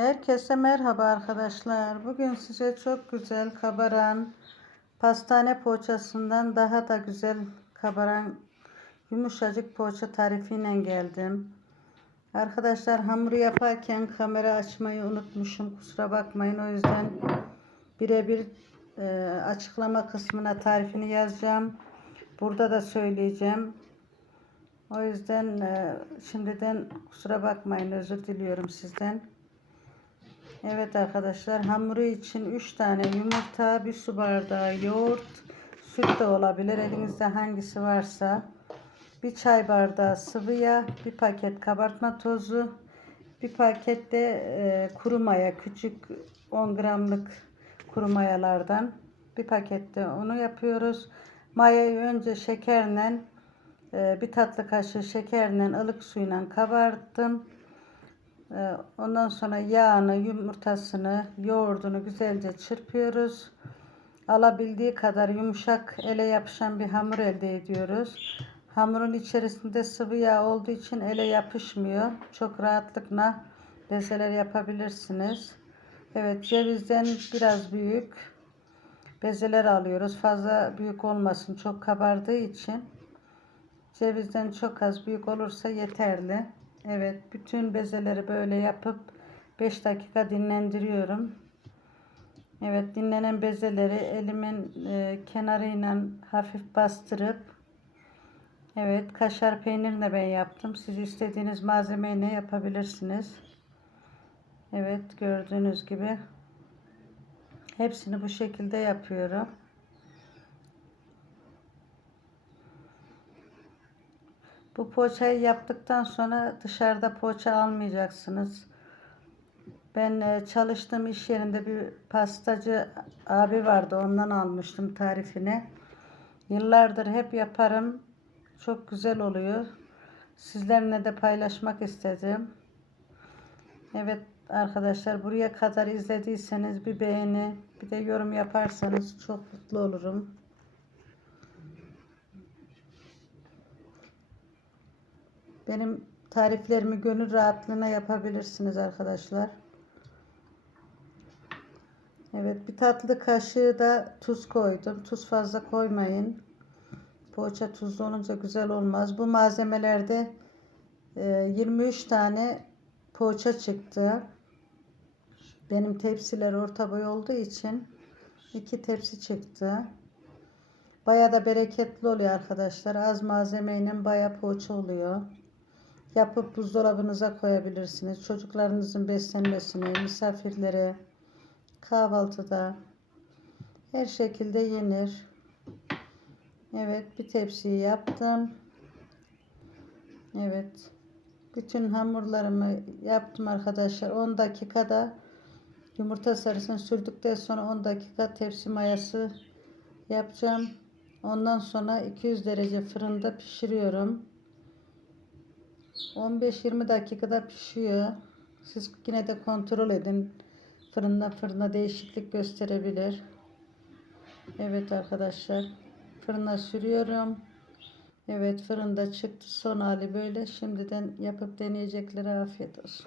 Herkese merhaba arkadaşlar. Bugün size çok güzel kabaran pastane poğaçasından daha da güzel kabaran yumuşacık poğaça tarifiyle geldim. Arkadaşlar hamuru yaparken kamera açmayı unutmuşum. Kusura bakmayın. O yüzden birebir e, açıklama kısmına tarifini yazacağım. Burada da söyleyeceğim. O yüzden e, şimdiden kusura bakmayın. Özür diliyorum sizden. Evet arkadaşlar hamuru için 3 tane yumurta, bir su bardağı yoğurt, süt de olabilir elinizde hangisi varsa. Bir çay bardağı sıvı yağ, bir paket kabartma tozu, bir paket de e, kuru maya küçük 10 gramlık kuru mayalardan bir pakette onu yapıyoruz. Mayayı önce şekerle e, bir tatlı kaşığı şekerle ılık suyla kabarttım. Ee, ondan sonra yağını, yumurtasını, yoğurdunu güzelce çırpıyoruz. Alabildiği kadar yumuşak ele yapışan bir hamur elde ediyoruz. Hamurun içerisinde sıvı yağ olduğu için ele yapışmıyor. Çok rahatlıkla bezeler yapabilirsiniz. Evet cevizden biraz büyük bezeler alıyoruz. Fazla büyük olmasın çok kabardığı için. Cevizden çok az büyük olursa yeterli. Evet bütün bezeleri böyle yapıp 5 dakika dinlendiriyorum. Evet dinlenen bezeleri elimin e, kenarıyla hafif bastırıp Evet kaşar peynirle ben yaptım. Siz istediğiniz malzemeyi ne yapabilirsiniz. Evet gördüğünüz gibi hepsini bu şekilde yapıyorum. Bu poğaçayı yaptıktan sonra dışarıda poğaça almayacaksınız. Ben e, çalıştığım iş yerinde bir pastacı abi vardı. Ondan almıştım tarifini. Yıllardır hep yaparım. Çok güzel oluyor. Sizlerle de paylaşmak istedim. Evet arkadaşlar buraya kadar izlediyseniz bir beğeni bir de yorum yaparsanız çok mutlu olurum. Benim tariflerimi gönül rahatlığına yapabilirsiniz arkadaşlar. Evet bir tatlı kaşığı da tuz koydum. Tuz fazla koymayın. Poğaça tuzlu olunca güzel olmaz. Bu malzemelerde 23 e, tane poğaça çıktı. Benim tepsiler orta boy olduğu için iki tepsi çıktı. Baya da bereketli oluyor arkadaşlar. Az malzemeyle baya poğaça oluyor. Yapıp buzdolabınıza koyabilirsiniz. Çocuklarınızın beslenmesine, misafirlere, kahvaltıda her şekilde yenir. Evet bir tepsiyi yaptım. Evet. Bütün hamurlarımı yaptım arkadaşlar. 10 dakikada yumurta sarısını sürdükten sonra 10 dakika tepsi mayası yapacağım. Ondan sonra 200 derece fırında pişiriyorum. 15-20 dakikada pişiyor. Siz yine de kontrol edin. Fırında fırına değişiklik gösterebilir. Evet arkadaşlar. Fırına sürüyorum. Evet fırında çıktı. Son hali böyle. Şimdiden yapıp deneyeceklere afiyet olsun.